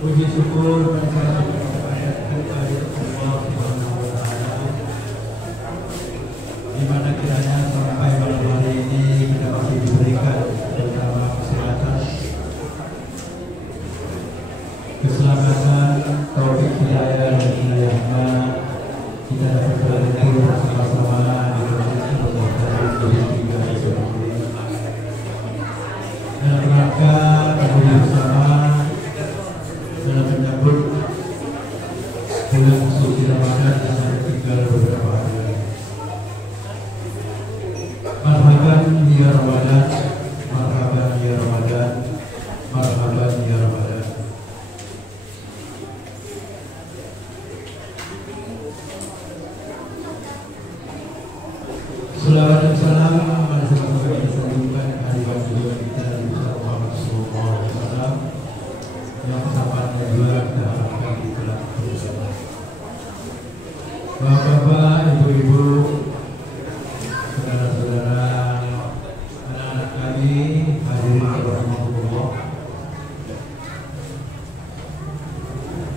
Puji syukur kepada Allah Subhanahu wa Ta'ala, di mana kiranya sampai malam hari ini kita masih diberikan terutama kesehatan, keselamatan, taufik hidayah dan hidayah kita dapat berkumpul bersama-sama di dalam dalam rangka berkumpul bersama dalam menyambut bulan suci Ramadan yang tinggal beberapa hari lagi. Marhaban ya Ramadan, marhaban ya Ramadan, marhaban ya Ramadan. Salawat dan salam pada semoga kita sambungkan hari bagi kita Nabi Muhammad SAW yang kesabarannya juga kita harapkan di kelak bersama. Bapak-bapak, ibu-ibu, saudara-saudara, anak-anak kami, hadirin rahimahullah.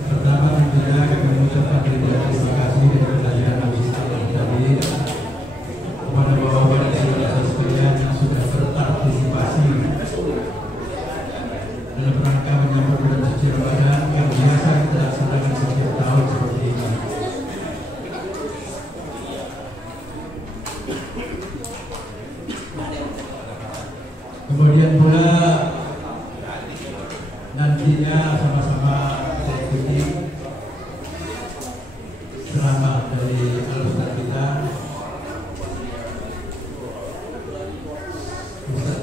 Pertama tentunya kami mengucapkan terima kasih dan kehadiran Nabi tadi kepada bapak-bapak dan saudara sekalian yang sudah berpartisipasi dalam rangka menyambut bulan suci Ramadan yang biasa kita laksanakan setiap tahun seperti ini. Kemudian pula nantinya sama-sama kita ikuti ceramah dari Al-Ustaz kita, Ustaz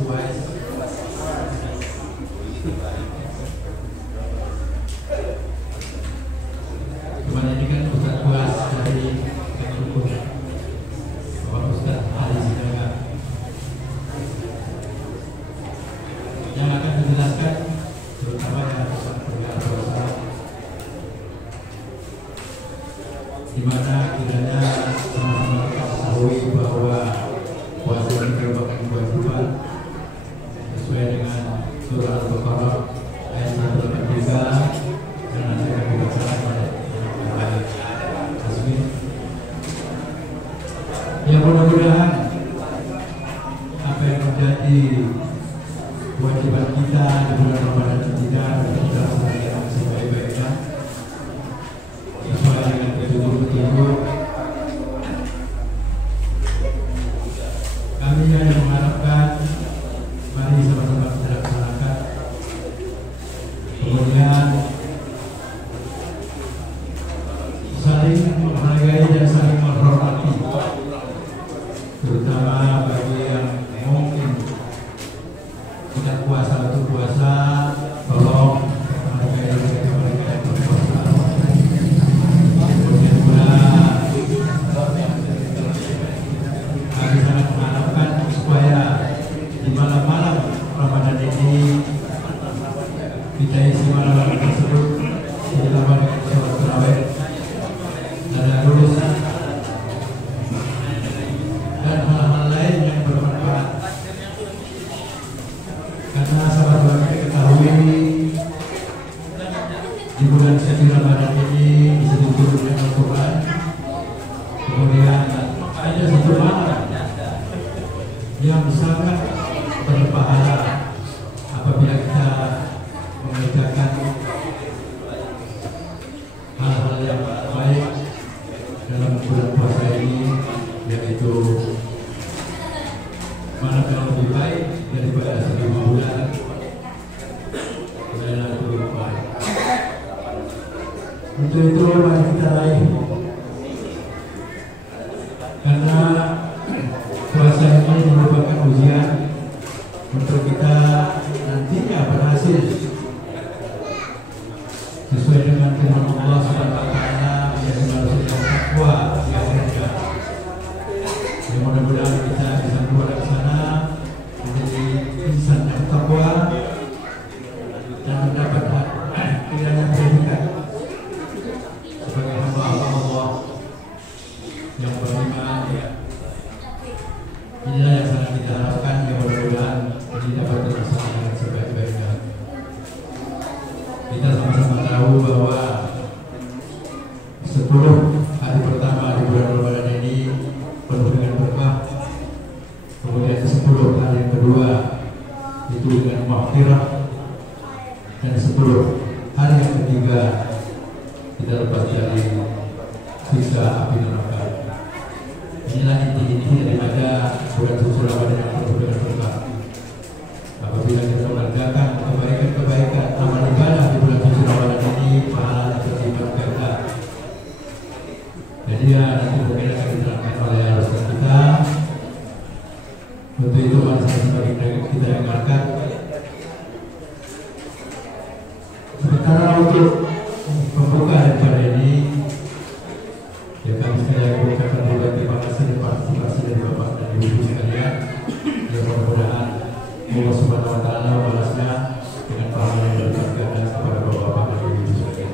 Uwais. Kemarin ini kan Ustaz Uwais dari Kementerian Bapak Ustaz Ali Sidaga yang akan menjelaskan terutama yang perihal puasa, di mana kiranya sama-sama kita ketahui bahwa puasa ini merupakan kewajiban sesuai dengan surah Al-Baqarah ayat 183 dan nanti akan dibacakan oleh Azmi. Ya, mudah-mudahan apa yang menjadi kewajiban kita di bulan Ramadan ketiga kita laksanakan sebaik-baiknya sesuai dengan petunjuk-petunjuk. Kami hanya mengharapkan mari sama-sama kita laksanakan, kemudian saling menghargai dan saling menghormati, terutama bagi yang mungkin tidak puasa atau puasa, tolong menghargai mereka yang berpuasa. Kemudian pula kami sangat mengharapkan supaya di malam-malam Ramadan ini kita isi malam tersebut ditambah dengan sholat tarawih, ada lulusan dan hal-hal lain yang bermanfaat. Karena sahabat kita ketahui di bulan suci Ramadan ini disebut dengan Al-Quran. Kemudian ada satu malam yang sangat berpahala apabila kita mengerjakan hal-hal yang baik dalam bulan puasa ini, yaitu mana yang lebih baik daripada 1000 bulan dan lebih baik. Untuk itu mari kita raih, karena puasa ini merupakan ujian untuk kita nantinya berhasil sesuai dengan firman Allah Subhanahu wa Ta'ala menjadi manusia yang takwa di akhirat. Yang mudah-mudahan kita bisa keluar dari sana menjadi insan yang takwa dan mendapat kiranya predikat sebagai hamba Allah yang beriman Inilah inti-inti daripada bulan suci Ramadan yang penuh dengan berkah. Apabila kita mengerjakan kebaikan-kebaikan amal ibadah di bulan suci Ramadan ini, pahalanya terlibat ganda. Jadi ya nanti mungkin akan diterangkan oleh Rasul kita. Untuk itu mari sama-sama kita dengarkan. Sementara untuk pembuka daripada ini, ya kami sekalian mengucapkan terima kasih dan partisipasi dari Bapak dan Ibu sekalian. Ya mudah-mudahan Allah Subhanahu Wa Taala membalasnya dengan pahala yang berlipat ganda kepada Bapak dan Ibu sekalian.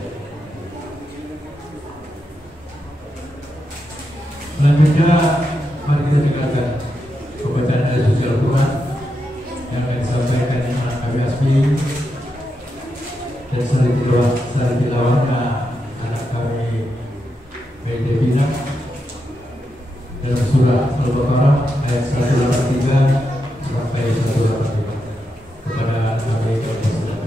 Selanjutnya, mari kita dengarkan pembacaan ayat suci Al-Quran yang akan disampaikan Imam Abi Asmi dan sering tilawahnya anak kami Pede Bina dalam surah Al-Baqarah ayat 183 sampai 185 kepada kami yang bersedang.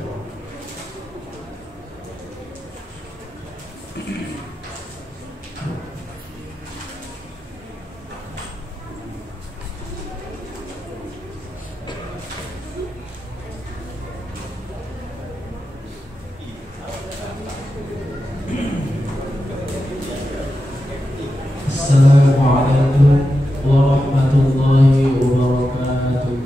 Assalamualaikum warahmatullahi wabarakatuh.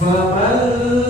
ولتكبروا الله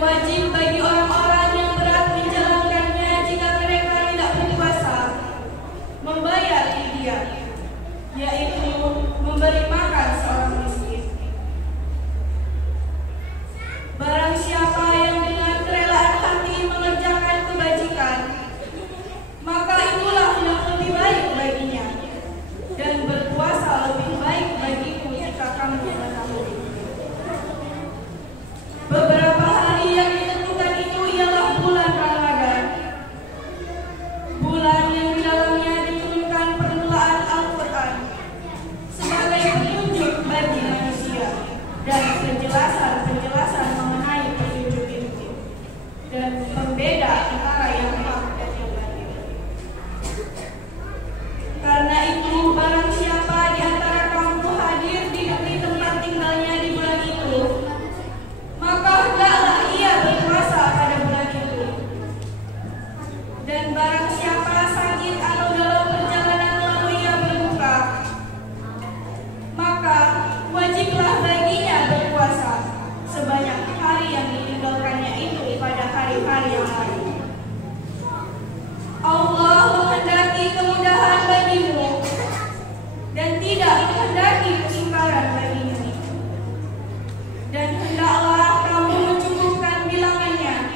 wajib bagi orang-orang yang berat menjalankannya jika mereka tidak berpuasa membayar fidyah, yaitu memberi makan seorang miskin. Barang siapa yang dengan kerelaan hati mengerjakan kebajikan, maka itulah yang lebih baik baginya, dan berpuasa lebih baik bagimu jika kamu mengetahui. Beberapa hari yang ditentukan itu ialah bulan Ramadan, bulan yang di dalamnya diturunkan permulaan Al-Quran sebagai petunjuk bagi manusia dan penjelasan mengenai petunjuk itu dan pembeda antara yang hak dan yang batil. Karena itu, barang siapa di antara kamu hadir di tempat tinggalnya di bulan itu, maka hendaklah ia berpuasa pada bulan itu. Dan barang siapa sakit atau dalam perjalanan lalu ia berbuka, maka wajiblah baginya berpuasa sebanyak hari yang ditinggalkannya itu pada hari-hari yang lain. Allah menghendaki kemudahan bagimu dan tidak menghendaki kesukaran bagimu. Dan hendaklah kamu mencukupkan bilangannya,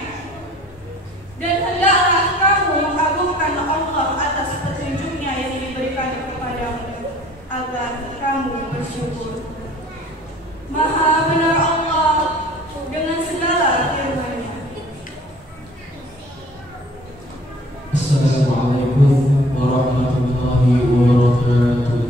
dan hendaklah kamu mengagungkan Allah atas petunjuknya yang diberikan kepadamu agar kamu bersyukur. Maha benar Allah dengan segala firman-Nya. Assalamualaikum warahmatullahi wabarakatuh.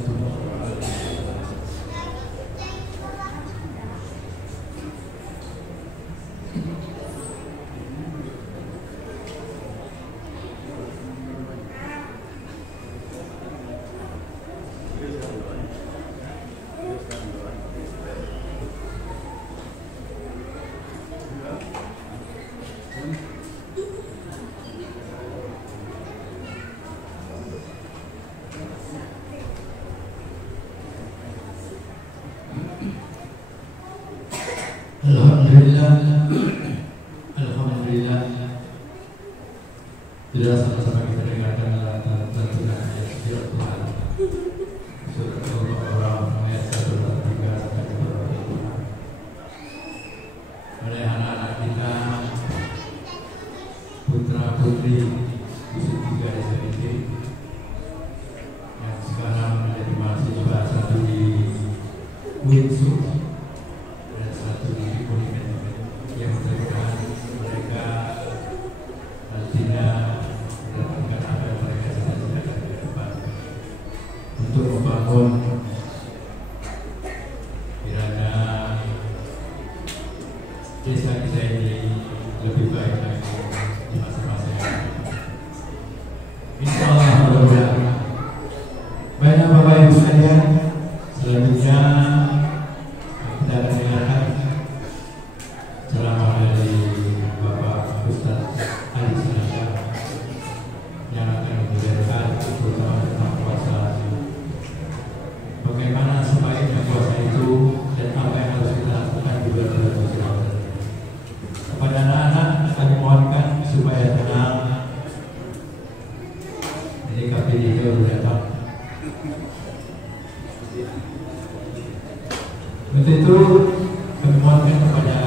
Alhamdulillah. Tidak sama-sama kita dengarkan lantunan ayat setiap Tuhan. Surat Al-Baqarah ayat 1-3 sampai 5. Oleh anak-anak kita, putra putri usia 3 SMP yang sekarang menjadi mahasiswa, satu di Winsu dan satu di Polimen, yang mudah-mudahan mereka nantinya mendapatkan apa yang mereka cita-citakan ke depan untuk membangun kiranya desa kita ini lebih baik lagi di masa-masa yang akan datang. Insyaallah, mudah-mudahan. Baiklah Bapak Ibu sekalian, selanjutnya kita akan dengarkan ceramah dari Bapak Ustaz Ali Sinasya yang akan menjelaskan terutama tentang puasa, bagaimana sebaiknya puasa itu dan apa yang harus kita lakukan di bulan suci Ramadan. Kepada anak-anak kami mohonkan supaya tenang. Ini KPD baru datang. Untuk itu kami mohonkan kepada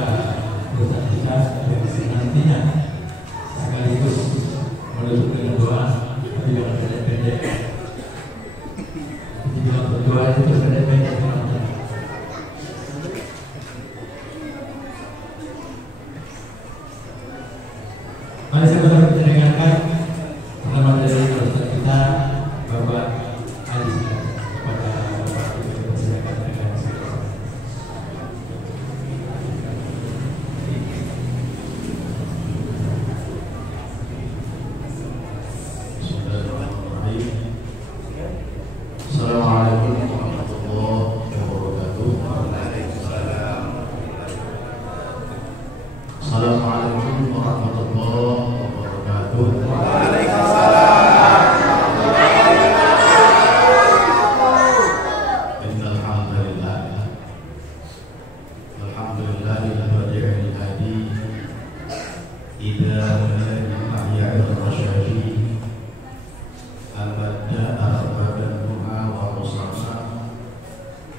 Ustaz kita yang nantinya sekaligus menutup dengan doa, tapi jangan pendek-pendek. Jadi bila berdoa itu pendek-pendek. Mari sama-sama kita dengarkan pertama dari Ustaz kita Bapak Ali Sinasya. Kepada Bapak Ibu, silakan dengan segala. abadda abadan du'a wa musama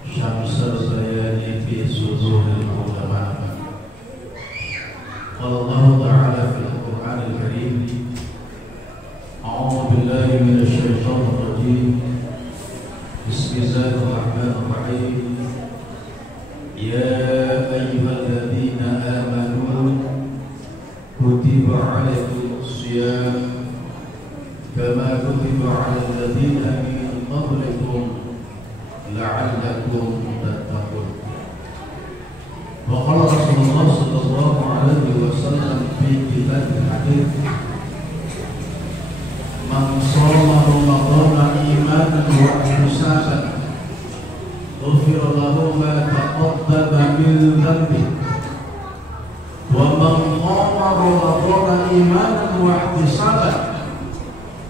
syamsul bayani fi suduril ulama. Qala Allah ta'ala fil Qur'anil Karim, a'udzu billahi minasy syaithanir rajim. Bismillahirrahmanirrahim. Ya ayyuhalladzina amanu kutiba 'alaikumus shiyam kama kutiba 'alal ladzina min qablikum la'allakum tattaqun. Wa qala Rasulullah sallallahu alaihi wasallam fi kitabul hadits, man shoma ramadhana imanan wa ihtisaban ghufira lahu ma taqaddama min dhanbihi wa man qama ramadhana imanan wa ihtisaban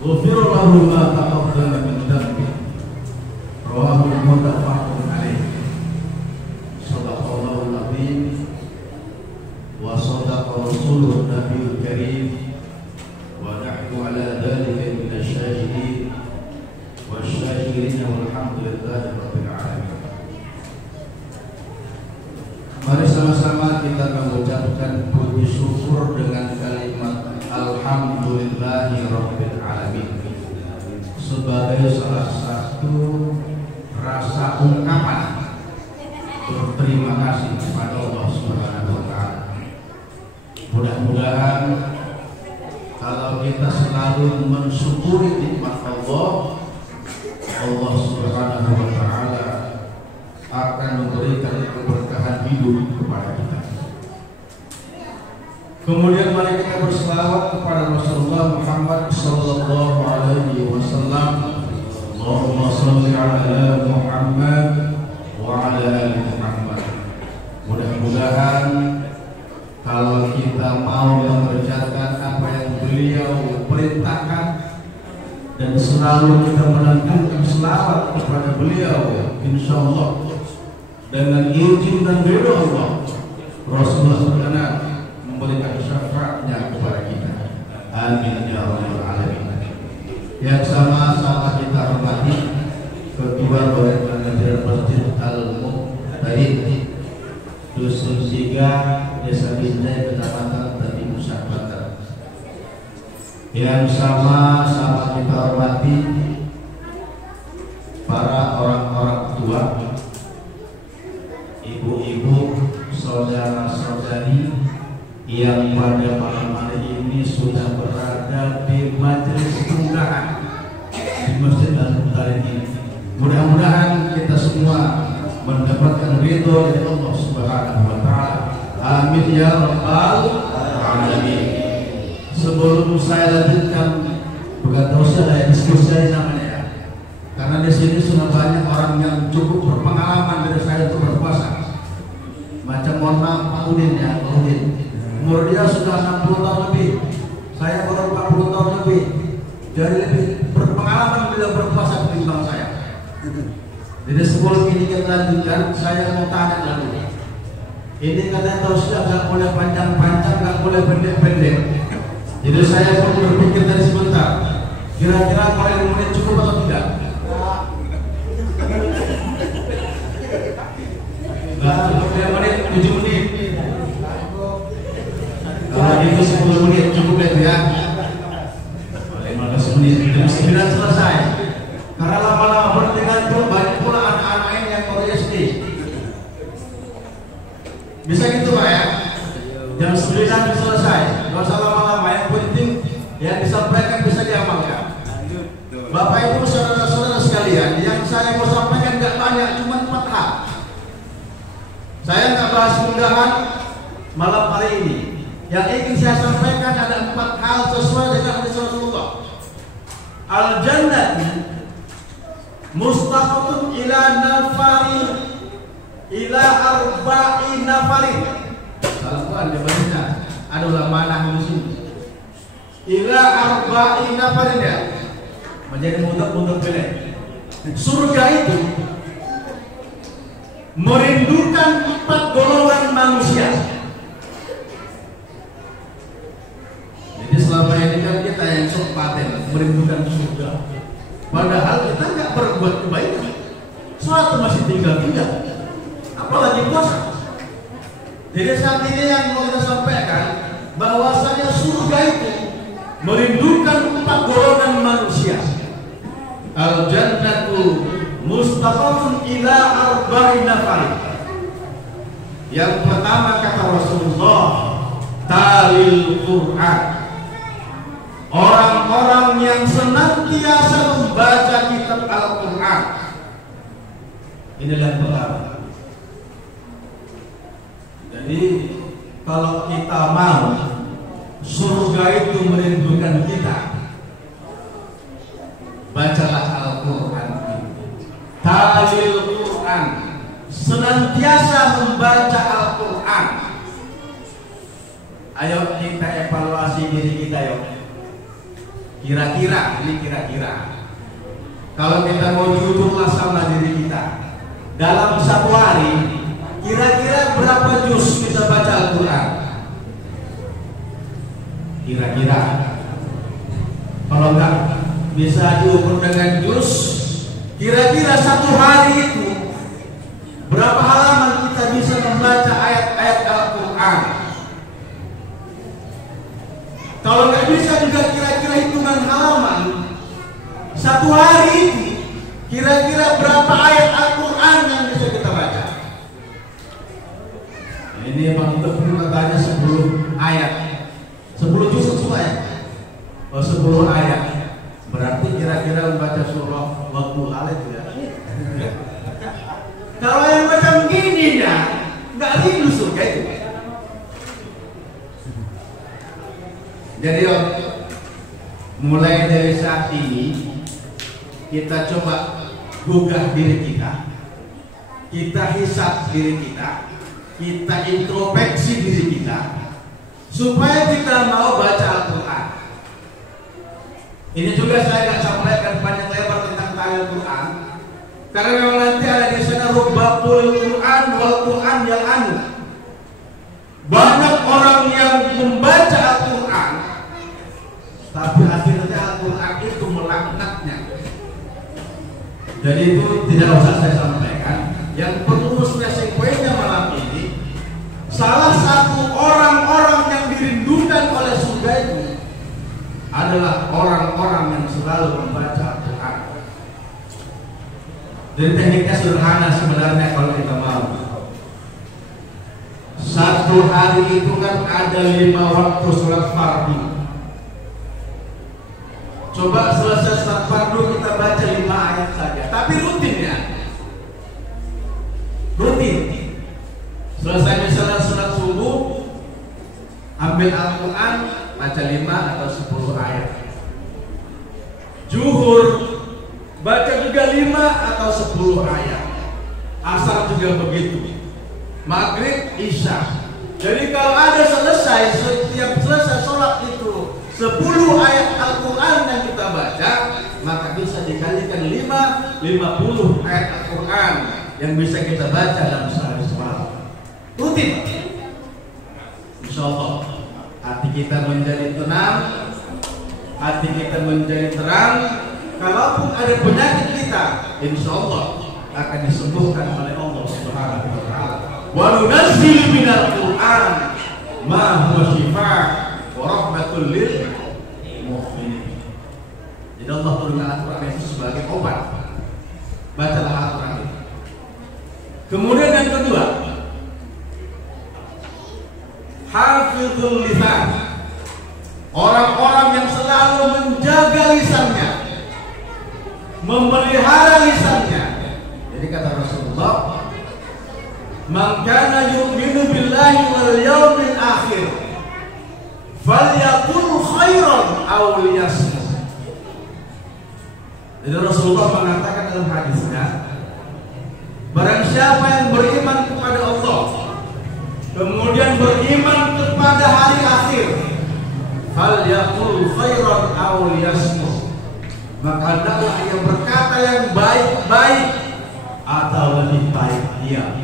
ghufira lahu ma taqaddama min dhanbihi. Rawahu muttafaqun alaih. Shadaqallahul azim wa shadaqa rasulun nabiyul karim wa nahnu ala dhalika minasy syahidin wasyakirin walhamdulillahi rabbil alamin. Mari sama-sama kita mengucapkan puji syukur dengan kalimat alhamdulillahi rabbil alamin sebagai salah satu rasa ungkapan berterima kasih kepada Allah Subhanahu wa taala. Mudah-mudahan kalau kita selalu mensyukuri nikmat Allah, Allah Subhanahu wa taala akan memberikan keberkahan hidup kepada kita. Kemudian mari kita berselawat kepada Rasulullah Muhammad sallallahu alaihi wasallam. Allahumma shalli ala Muhammad wa ala ali Muhammad. Mudah-mudahan kalau kita mau mengerjakan apa yang beliau perintahkan dan selalu kita menanggungkan selawat kepada beliau, insyaallah dengan izin dan ridho Allah, Rasulullah berkenan memberikan syafaatnya kepada kita. Amin ya rabbal alamin. Yang sama-sama kita hormati Ketua Badan Manajer Masjid Al-Muhtadin Dusun Siga, Desa Binjai, Kecamatan Tati Musa Banten. Yang sama-sama kita hormati para orang-orang tua, ibu-ibu, saudara-saudari yang pada malam hari ini sudah berada di majelis keunggahan di Masjid Al-Muhtadin ini. Mudah-mudahan kita semua mendapatkan ridho dari Allah Subhanahu wa taala. Amin ya rabbal alamin. Sebelum saya lanjutkan, bukan tahu saya diskusi namanya ya. Karena di sini sudah banyak orang yang cukup berpengalaman dari saya untuk berpuasa. Macam mohon maaf Pak Udin ya, Pak Udin. Umur dia sudah 60 tahun lebih. Saya baru 40 tahun lebih. Jadi lebih berpengalaman beliau berpuasa ketimbang saya. Jadi sebelum ini kita lanjutkan, saya mau tanya dulu. Ini katanya tausiah nggak boleh panjang-panjang, nggak boleh pendek-pendek. Jadi saya pun berpikir tadi sebentar. Kira-kira kalau 5 menit cukup atau tidak? Nggak cukup 5 menit, 7 menit. Kalau itu 10 menit cukup ya. 15 menit, jam 9 selesai. Karena lama-lama bertinggal itu banyak pula anak-anak ini yang baru SD. Bisa gitu Pak ya? Jam 9 selesai. Gak usah lama-lama, yang penting yang disampaikan bisa diamalkan. Bapak Ibu saudara-saudara sekalian, yang saya mau sampaikan gak banyak, cuma 4 hal. Saya gak bahas undangan malam hari ini. Yang ingin saya sampaikan ada 4 hal sesuai dengan hadis Rasulullah. Al-jannah mustaqatun ila nafari ila arba'in nafari. Salah Quran dia baca. Ada ulama nahwu di sini. Ila arba'in nafari ya. Menjadi mudah-mudah pilih. Surga itu merindukan 4 golongan manusia. Jadi selama ini kan kita yang sok paten merindukan surga. Padahal kita nggak berbuat kebaikan, sholat masih tinggal-tinggal, apalagi puasa. Jadi saat ini yang mau kita sampaikan bahwasanya surga itu merindukan 4 golongan manusia. Al-jannatu mustaqamun ila arba'in nafar. Yang pertama kata Rasulullah, talil Quran. Orang-orang yang senantiasa membaca kitab Al-Quran. Inilah yang pertama. Jadi kalau kita mau surga itu merindukan kita, bacalah Al-Quran. Talil Quran, senantiasa membaca Al-Quran. Ayo kita evaluasi diri kita yuk. Kira-kira, ini kira-kira, kalau kita mau jujurlah sama diri kita, dalam satu hari kira-kira berapa juz kita baca Al-Quran? Kira-kira, kalau enggak bisa diukur dengan juz, kira-kira satu hari itu berapa halaman kita bisa membaca ayat-ayat Al-Quran? Kalau nggak bisa juga kira-kira hitungan halaman satu hari itu, kira-kira berapa ayat Al-Quran yang bisa kita baca? Ini Bang Untuk katanya 10 ayat, 10 juz semua ya? Oh 10 ayat, berarti kira-kira membaca surah Wadduha itu ya. Kalau yang macam gini ya, nggak rindu surga itu. Jadi mulai dari saat ini kita coba gugah diri kita hisab diri kita introspeksi diri kita supaya kita mau baca Al-Quran. Ini juga saya akan sampaikan panjang lebar tentang Al-Quran, karena memang nanti ada di sana rubbul Quran wal Quran yang anu. Banyak orang yang membaca Al-Quran, tapi akhirnya Al-Quran itu melaknatnya. Jadi itu tidak usah saya sampaikan. Yang perlu stressing pointnya malam ini, salah satu orang-orang yang dirindukan oleh surga itu adalah orang-orang yang selalu membaca Al-Quran. Jadi tekniknya sederhana sebenarnya kalau kita mau. Satu hari itu kan ada 5 waktu sholat fardu. Coba selesai sholat fardu kita baca 5 ayat saja, tapi rutin ya. Rutin. Selesai misalnya sholat subuh, ambil Al-Quran, baca 5 atau 10 ayat. Zuhur, baca juga 5 atau 10 ayat. Asar juga begitu. Maghrib, Isya. Jadi kalau ada setiap selesai sholat itu 10 ayat Al-Quran yang kita baca, maka bisa dikalikan 50 ayat Al-Quran yang bisa kita baca dalam sehari semalam. Rutin. Insya Allah hati kita menjadi tenang, hati kita menjadi terang. Kalaupun ada penyakit kita, insya Allah akan disembuhkan oleh Allah Subhanahu wa Ta'ala. Wa nunazzilu minal Qur'an ma huwa shifaa wa rahmatul lil mu'minin. Jadi Allah turunkan Al-Quran itu sebagai obat. Bacalah Al-Quran itu. Kemudian yang kedua, hafizul lisan. Orang-orang yang selalu menjaga lisannya, memelihara lisannya. Jadi kata Rasulullah, man kana yu'minu billahi wal yawmil akhir falyaqul khairan aw liyasmut. Jadi Rasulullah mengatakan dalam hadisnya, barang siapa yang beriman kepada Allah, kemudian beriman kepada hari akhir, falyaqul khairan aw liyasmut, maka hendaklah ia berkata yang baik-baik atau lebih baik diam.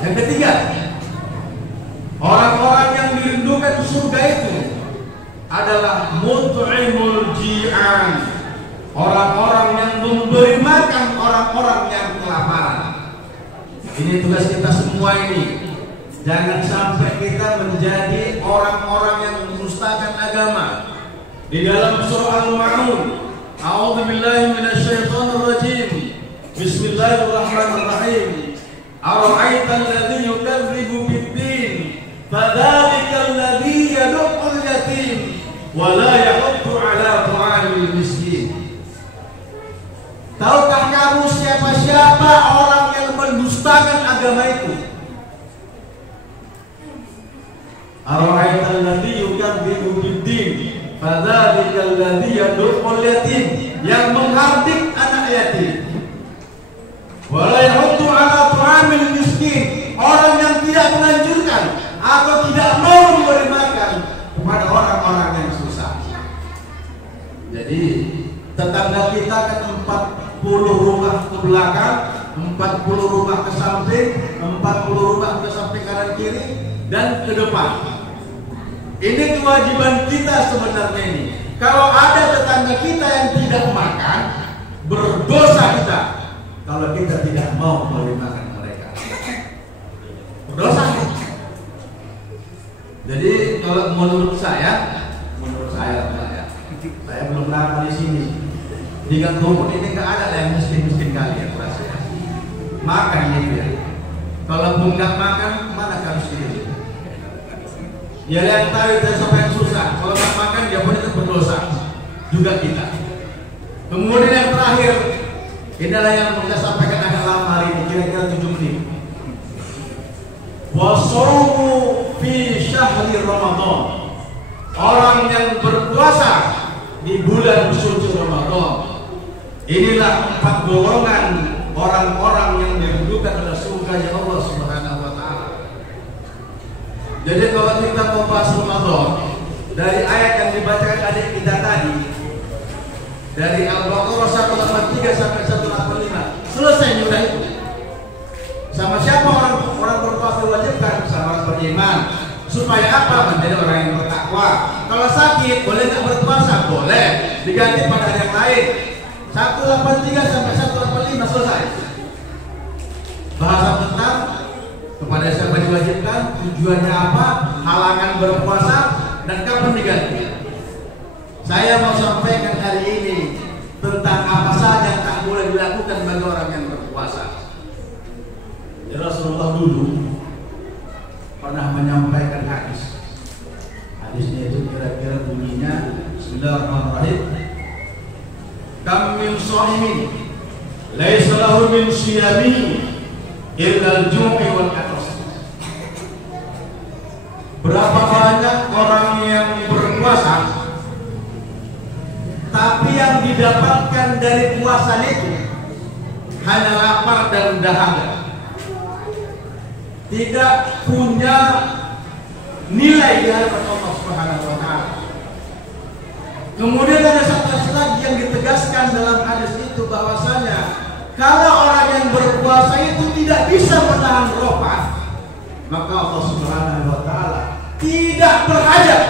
Yang ketiga, orang-orang yang dirindukan surga itu adalah mut'imul ji'an. orang-orang yang memberi makan orang-orang yang kelaparan. Ini tugas kita semua ini. Jangan sampai kita menjadi orang-orang yang mendustakan agama. Di dalam surah Al-Ma'un, A'udzubillahi minasyaitonirrajim. Bismillahirrahmanirrahim. Ara'aital ladzi yukadzibu bid-din, fadzalikal ladzi yad'ul yatim wa la yahuddu 'ala ta'amil miskin. Tahukah kamu siapa-siapa orang yang mendustakan agama itu? Ara'aital ladzi yukadzibu bid-din, fadzalikal ladzi yad'ul yatim, yang menghardik anak yatim. Wala yahuddu 'ala ta'amil miskin, orang yang tidak menganjurkan atau tidak mau memberi makan kepada orang-orang yang susah. Jadi tetangga kita kan 40 rumah ke belakang, 40 rumah ke samping, 40 rumah ke samping kanan kiri dan ke depan. Ini kewajiban kita sebenarnya ini. Kalau ada tetangga kita yang tidak makan, berdosa kita kalau kita tidak mau memberi makan mereka. Berdosa. Jadi kalau menurut saya belum lama di sini. Di gang rumput ini nggak ada yang miskin kali ya, rasanya. Makan gitu ya. Kalau pun nggak makan, mana kamu sendiri? Ya yang tahu itu sampai yang susah. Kalau nggak makan, dia pun itu berdosa. Juga kita. Kemudian yang terakhir, inilah yang kita sampaikan agak lama hari ini, kira-kira 7 menit. Wasaumu fi syahri Ramadan. Orang yang berpuasa di bulan suci Ramadan. Inilah 4 golongan orang-orang yang dirindukan oleh surganya Allah Subhanahu wa taala. Jadi kalau kita mau bahas Ramadan, dari ayat yang dibacakan adik kita tadi, dari Al-Baqarah 183 sampai 185, selesai sudah itu. Sama siapa orang berpuasa diwajibkan? Sama orang beriman. Supaya apa? Menjadi orang yang bertakwa. Kalau sakit boleh nggak berpuasa? Boleh. Diganti pada yang lain. 183 sampai 185 selesai. Bahasa tentang kepada siapa diwajibkan, tujuannya apa, halangan berpuasa, dan kapan diganti. Saya mau sampaikan hari ini tentang apa saja yang tak boleh dilakukan bagi orang yang berpuasa. Rasulullah dulu pernah menyampaikan hadis. Hadisnya itu kira-kira bunyinya Bismillahirrahmanirrahim. Kam min sha'imin laisa lahu min siyamihi illa al-ju'i wal 'atash. Berapa banyak orang yang berpuasa tapi yang didapatkan dari puasa itu hanya lapar dan dahaga. Tidak punya nilai di hadapan Allah Subhanahu wa taala. Kemudian ada satu hadis lagi yang ditegaskan dalam hadis itu bahwasanya kalau orang yang berpuasa itu tidak bisa menahan lapar, maka Allah Subhanahu wa taala tidak berhajat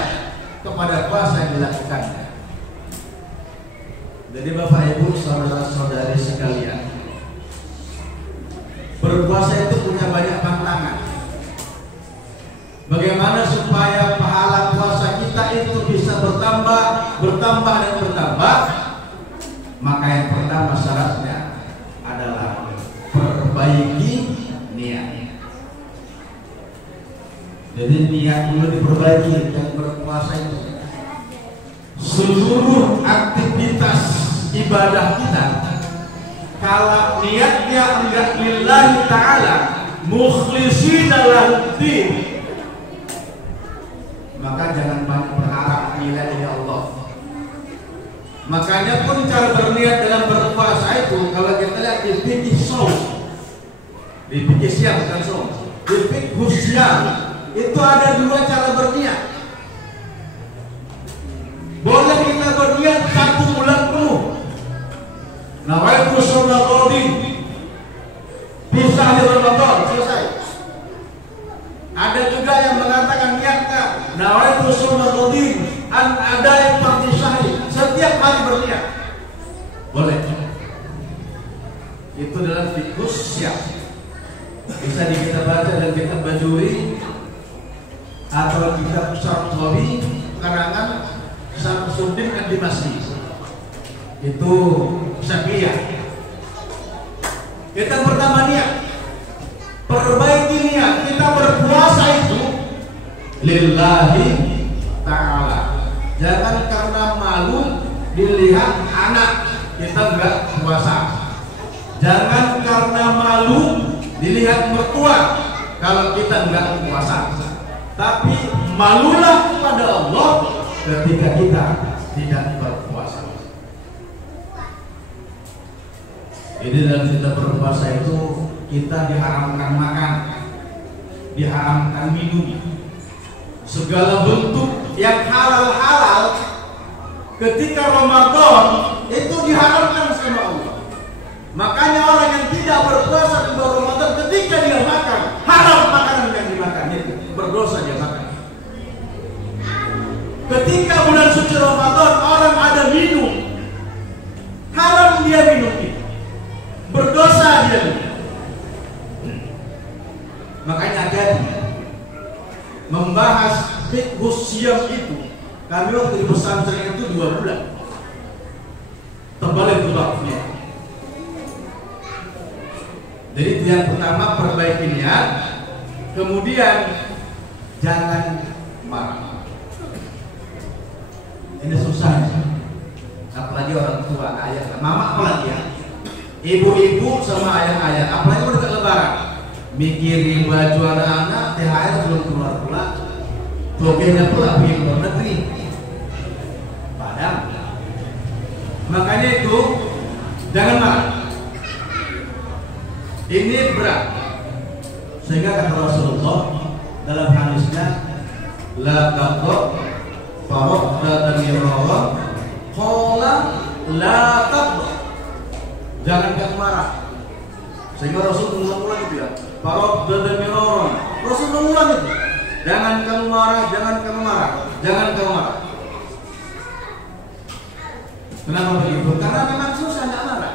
kepada puasa yang dilakukannya. Jadi Bapak Ibu saudara-saudari sekalian, berpuasa itu punya banyak tantangan. Bagaimana supaya pahala puasa kita itu bisa bertambah dan bertambah? Maka yang pertama syaratnya adalah perbaiki niat. Jadi niat dulu diperbaiki dan berpuasa itu. Seluruh aktivitas ibadah kita, kalau niatnya enggak lillahi ta'ala mukhlishina lahu-din, maka jangan banyak berharap nilai dari Allah. Makanya pun cara berniat dalam berpuasa itu, kalau kita lihat di fikih shaum, di fikih siang bukan shaum, di fikih siang itu ada 2 cara berniat. Boleh kita berniat 1 bulan penuh. Nawaitu shauma qadin fi syahri Ramadan, selesai. Ada juga yang mengatakan niatnya nawaitu shauma qadin an adai fardhi syahri, setiap hari berniat. Boleh. Itu dalam fiqh Syiah. Bisa kita baca dan kita bajuri atau kitab Syarqawi karangan Syamsuddin Ad-Dimashqi. Itu Syafi'iyah. Kita pertama niat, perbaiki niat. Kita berpuasa itu lillahi ta'ala. Jangan karena malu dilihat anak kita enggak puasa. Jangan karena malu dilihat mertua kalau kita enggak puasa. Tapi malulah kepada Allah ketika kita tidak berpuasa. Jadi dalam kita berpuasa itu kita diharamkan makan, diharamkan minum, segala bentuk yang halal-halal ketika Ramadan itu diharamkan sama Allah. Makanya orang yang tidak berpuasa di bulan Ramadan ketika dia makan, haram makanan yang dimakan itu, berdosa dia makan. Ketika bulan suci Ramadan orang ada minum, haram dia minum itu, berdosa dia minum. Makanya hati-hati membahas fiqh siyam itu. Kami waktu di pesantren itu 2 bulan terbalik itu waktunya. Jadi yang pertama perbaiki niat, kemudian jangan marah. Ini susah, apalagi orang tua, ayah, mama apalagi ya, ibu-ibu sama ayah-ayah, apalagi udah dekat lebaran, mikirin baju anak-anak, THR belum keluar-keluar, tokenya pula pergi luar negeri. Padahal, makanya itu jangan marah. Ini berat, sehingga kata Rasulullah dalam hadisnya, la taqwa faraqatan mirara qala la taqwa, jangan kamu marah. Sehingga Rasul mengulang-ulang itu ya, faraqatan mirara, Rasul mengulang itu, jangan kamu marah, jangan kamu marah, jangan kamu marah. Kenapa begitu? Karena memang susah tidak marah.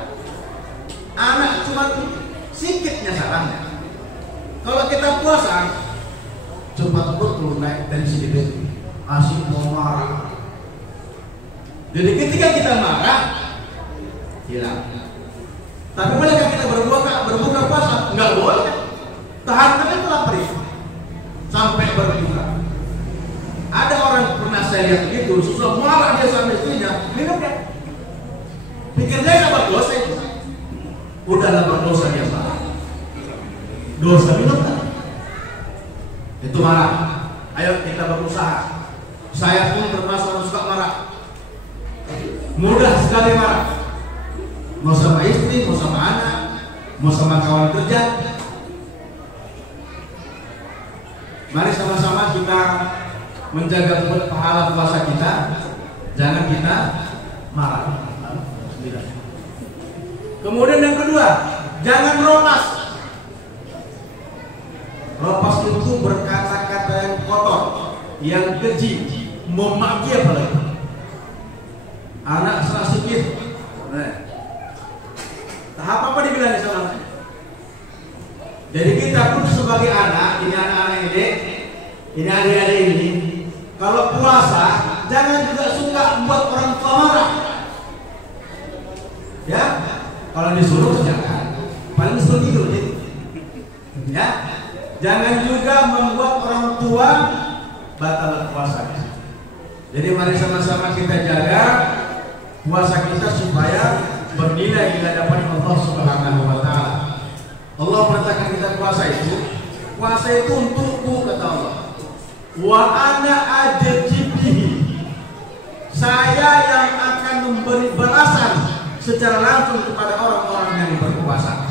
Anak cuma sikitnya salahnya. Kalau kita puasa cepat betul naik dari sedikit, asyik mau marah. Jadi ketika kita marah hilang. Tapi bolehkah kita berbuka puasa? Enggak boleh. Tahan itu lapar sampai berbuka. Ada orang pernah saya lihat begitu, susah marah dia sama istrinya, minum ya. Pikir dia nggak berdosa itu. Udahlah berdosa dia salah. Dosa minum kan? Itu marah. Ayo kita berusaha. Saya pun termasuk orang suka marah. Mudah sekali marah. Mau sama istri, mau sama anak, mau sama kawan kerja. Mari sama-sama kita menjaga pahala puasa kita. Jangan kita marah. Kemudian yang kedua, jangan ropas. Ropas itu berkata-kata yang kotor, yang keji, memaki apalagi. Anak salah sedikit, tahap apa dibilang sama anaknya? Jadi kita pun sebagai anak, ini anak-anak ini, ini adik-adik ini, kalau puasa jangan juga suka membuat orang tua marah. Ya, kalau disuruh jangan, paling disuruh tidur gitu. Ya, jangan juga membuat orang tua batal puasanya. Jadi mari sama-sama kita jaga puasa kita supaya bernilai di hadapan Allah Subhanahu wa taala. Allah perintahkan kita puasa itu untukku, kata Allah. Wa ana ajzibihi. Saya yang akan memberi balasan secara langsung kepada orang-orang yang berpuasa.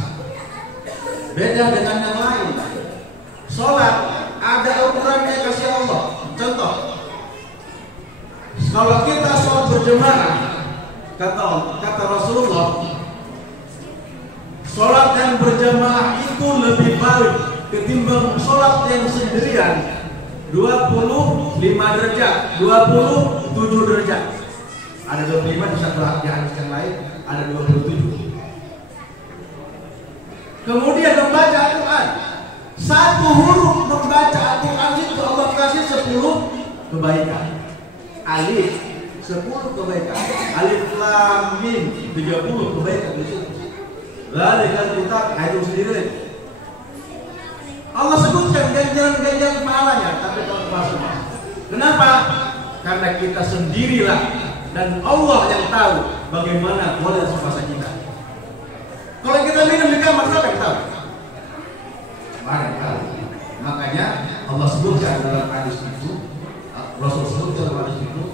Beda dengan yang lain. Sholat ada ukurannya kasih Allah. Contoh, kalau kita sholat berjamaah, kata Rasulullah, sholat yang berjamaah itu lebih baik ketimbang sholat yang sendirian. 25 derajat, 27 derajat. Ada 25 di satu hadis yang lain, ada 27. Kemudian membaca Al-Quran. Satu huruf membaca Al-Quran itu Allah kasih 10 kebaikan. Alif 10 kebaikan. Alif lam mim 30 kebaikan di situ. Lalu kita hitung sendiri. Allah sebutkan ganjaran-ganjaran pahalanya, tapi kalau puasa. Kenapa? Karena kita sendirilah dan Allah yang tahu bagaimana kualitas puasa kita. Kalau kita minum di kamar, siapa yang tahu? Mana tahu? Makanya Allah sebutkan dalam hadis itu, Rasul sebut dalam hadis itu,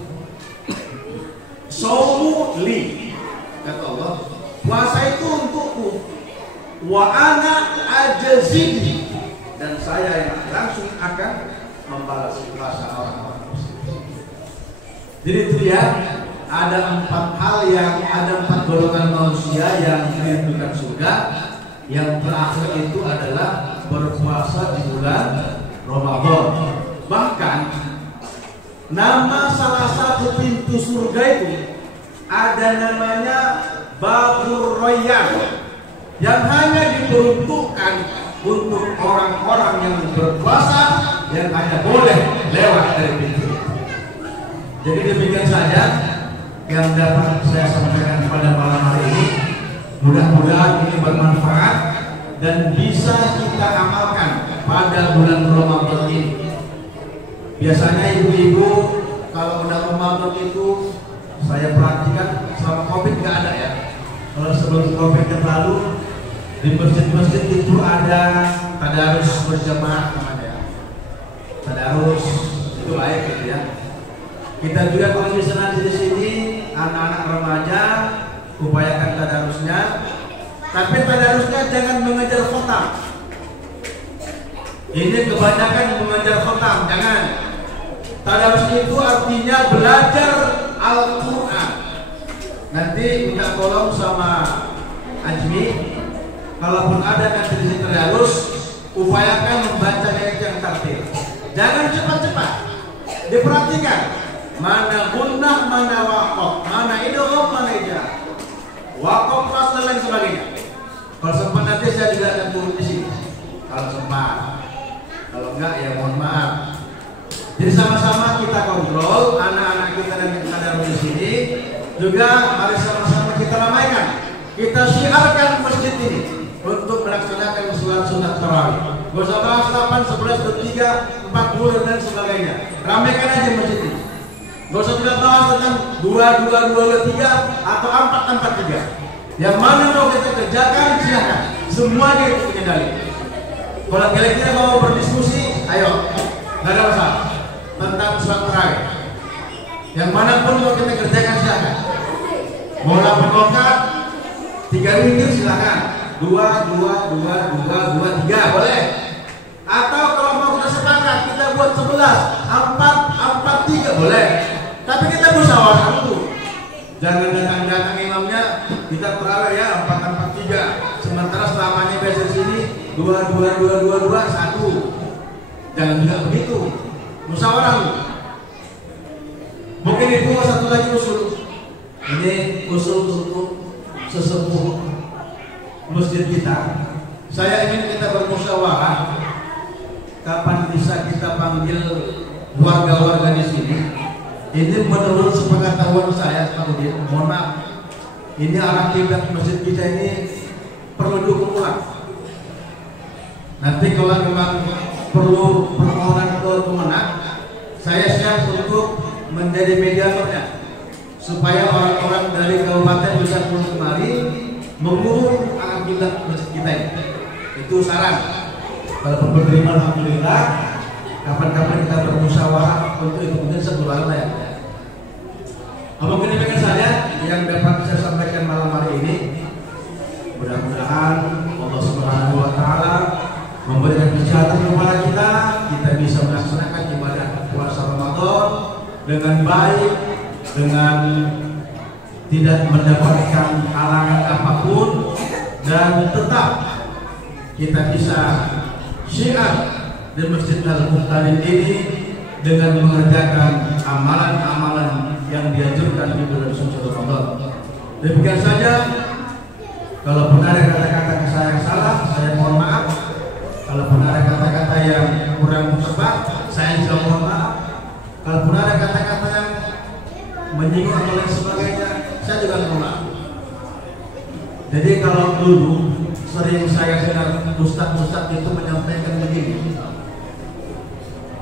"Shaumu li," kata Allah, puasa itu untukku, wa ana ajzihi, dan saya yang langsung akan membalas puasa orang-orang. Jadi itu ya, ada 4 hal yang ada 4 golongan manusia yang dirindukan surga. Yang terakhir itu adalah berpuasa di bulan Ramadan. Bahkan nama salah satu pintu surga itu ada namanya Babur Rayyan, yang hanya diperuntukkan untuk orang-orang yang berpuasa, yang hanya boleh lewat dari pintu. Jadi demikian saja yang dapat saya sampaikan pada malam hari ini. Mudah-mudahan ini bermanfaat dan bisa kita amalkan pada bulan Ramadan ini. Biasanya ibu-ibu kalau udah Ramadan itu, saya perhatikan selama Covid nggak ada ya. Kalau sebelum Covid lalu di masjid-masjid itu ada tadarus berjamaah namanya. Tadarus itu baik gitu ya. Kita juga kalau misalnya di sini anak-anak remaja upayakan tadarusnya, tapi tadarusnya jangan mengejar khotam. Ini kebanyakan mengejar khotam, jangan. Tadarus itu artinya belajar Al-Quran. Nanti minta tolong sama Ajmi, kalaupun ada nanti di tadarus, upayakan membaca yang tartil. Jangan cepat-cepat. Diperhatikan mana gunnah, mana waqaf, mana idgham, mana ijaz. Waqaf, ras dan lain sebagainya. Kalau sempat nanti saya juga akan turun di sini. Kalau sempat, kalau enggak ya mohon maaf. Jadi sama-sama kita kontrol anak-anak kita dan kita ada di sini. Juga mari sama-sama kita ramaikan, kita syiarkan masjid ini untuk melaksanakan sholat sunat tarawih. Gak usah bahas 8, 11, 23, 40 dan sebagainya. Ramaikan aja masjid ini. Gak usah kita bahas tentang 2, 3 atau 4, 3. Yang mana mau kita kerjakan silahkan. Semuanya itu punya dalil. Kalau kira-kira mau berdiskusi, ayo, nggak ada masalah tentang sholat tarawih. Yang manapun mau kita kerjakan silahkan. Mau 8 rakaat, 3 witir silahkan. 2, 3 boleh. Atau kalau mau kita sepakat kita buat 11, 4, 3 boleh. Tapi kita musyawarah dulu. Jangan datang imamnya kita terawih ya 4, 3. Sementara selamanya biasa di sini 2, 1. Jangan juga begitu. Musyawarah dulu. Mungkin itu satu lagi usul. Ini usul untuk sesepuh masjid kita. Saya ingin kita bermusyawarah. Kapan bisa kita panggil warga-warga di sini? Ini menurut sepengetahuan saya, Pak Udin, mohon maaf. Ini arah kiblat masjid kita ini perlu dukung ulang. Nanti kalau memang perlu permohonan ke Kemenang, saya siap untuk menjadi mediatornya, supaya orang-orang dari kabupaten bisa pulang kemari mengurus arah kiblat masjid kita ini. Itu saran. Kalau berterima alhamdulillah, kapan-kapan kita bermusyawarah untuk itu mungkin sebulan lah ya. Mungkin demikian saja yang dapat saya sampaikan malam hari ini. Mudah-mudahan Allah Subhanahu wa taala memberikan kesehatan kepada kita, kita bisa melaksanakan ibadah puasa Ramadan dengan baik, dengan tidak mendapatkan halangan apapun, dan tetap kita bisa syiar di Masjid Al-Muqtadin ini dengan mengerjakan amalan-amalan yang dianjurkan di bulan suci Ramadan. Demikian saja. Kalaupun ada kata-kata saya yang salah, saya mohon maaf. Kalaupun ada kata-kata yang kurang tepat, saya juga mohon maaf. Kalaupun ada kata-kata yang menyinggung atau lain sebagainya, saya juga mohon maaf. Jadi kalau dulu sering saya dengar ustaz-ustaz itu menyampaikan begini,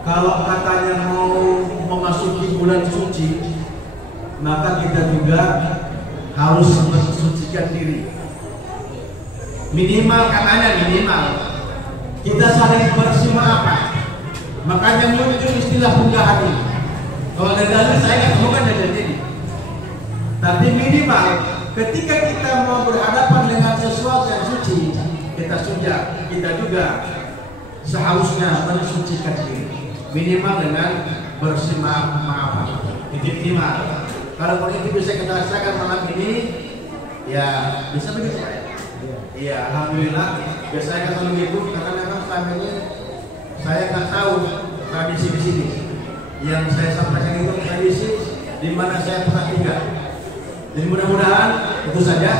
kalau katanya mau memasuki bulan suci, maka kita juga harus mensucikan diri. Minimal katanya kita saling bersimaafan. Makanya muncul istilah bunga hati. Kalau ada dalil saya nggak temukan dari ini. Tapi minimal ketika kita mau berhadapan dengan sesuatu yang suci, kita juga seharusnya mensucikan diri. Minimal dengan bersimaafan. Minimal. Kalau itu bisa kita rasakan malam ini, ya bisa begitu Pak. Iya, alhamdulillah. Biasanya kalau begitu, karena memang selama ini saya nggak tahu tradisi di sini. Yang saya sampaikan itu tradisi di mana saya pernah tinggal. Jadi mudah-mudahan itu saja.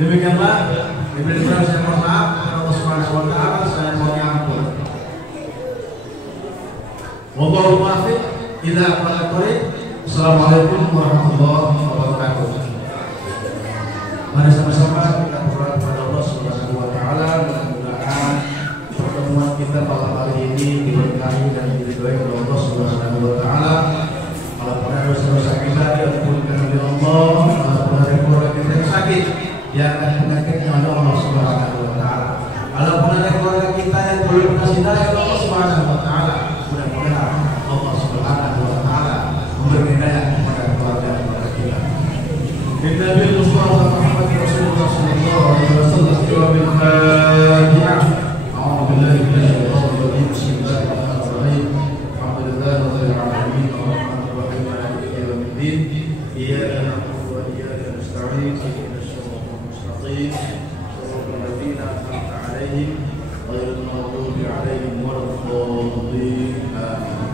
Demikianlah. Demikian saya mohon maaf. Allah Subhanahu Wa Taala, saya mohon ampun. Wallahu muwaffiq ila aqwamit thoriq. Assalamualaikum warahmatullahi wabarakatuh. Mari sama-sama kita berdoa kepada Allah Subhanahu Wa Taala, mudah-mudahan pertemuan kita malam hari ini diberkahi dan diridhoi oleh Allah Subhanahu Wa Taala. Kalau pernah dosa-dosa kita diampunkan oleh Allah, kalau pernah keluarga kita yang sakit, diangkat penyakitnya oleh Allah Subhanahu Wa Taala. Kalau pernah ada keluarga kita yang belum kasih dari Allah Subhanahu Wa Taala, mudah-mudahan Allah Subhanahu Wa Taala memberi hidayah kepada keluarga kita. Nabi Mustafa Muhammad Rasulullah sallallahu alaihi wasallam bil Fatihah. A'udzu billahi minasyaitonir rajim. Bismillahirrahmanirrahim. Alhamdulillahi rabbil alamin. Arrahmanir rahim. Maliki yaumiddin. Iyyaka na'budu wa iyyaka nasta'in. Ihdinas siratal mustaqim. Shiratal ladzina an'amta 'alaihim ghairil maghdubi 'alaihim waladdallin. Amin.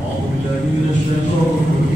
A'udzu billahi minasyaitonir rajim.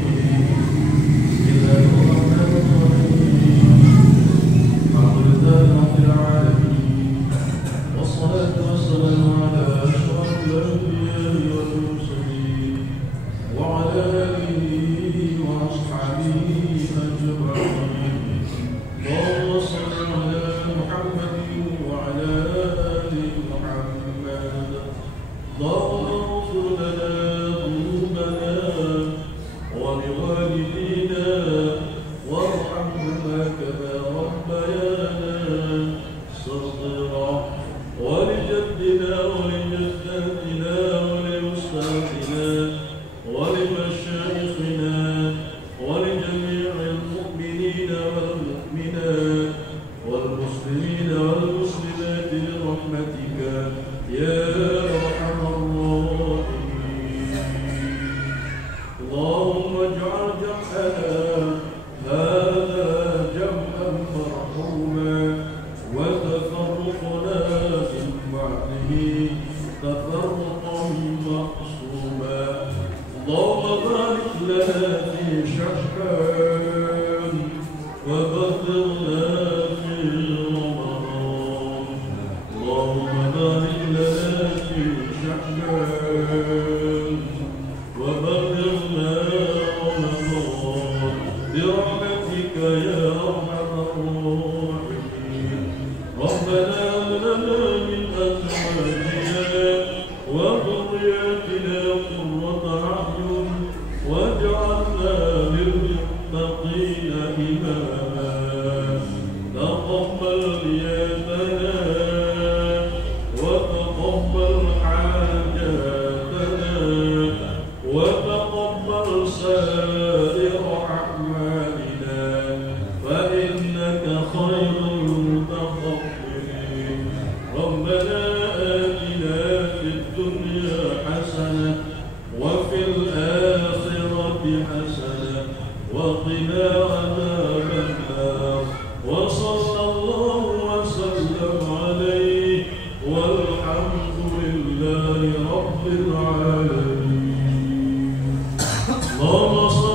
اللهم صل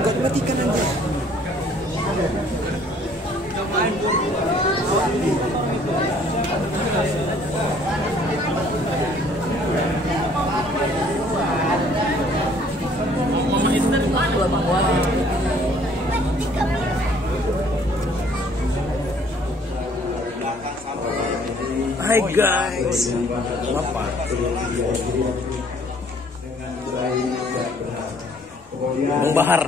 Kau matikan aja. Hai guys, apa? Bang Bahar.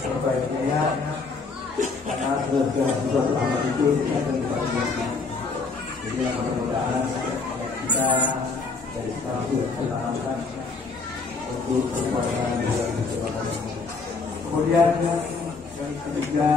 Perbaiknya karena sudah lama itu kita akan dibangun. Jadi mudah-mudahan kita dari sekarang sudah menanamkan untuk kepada kemudian yang ketiga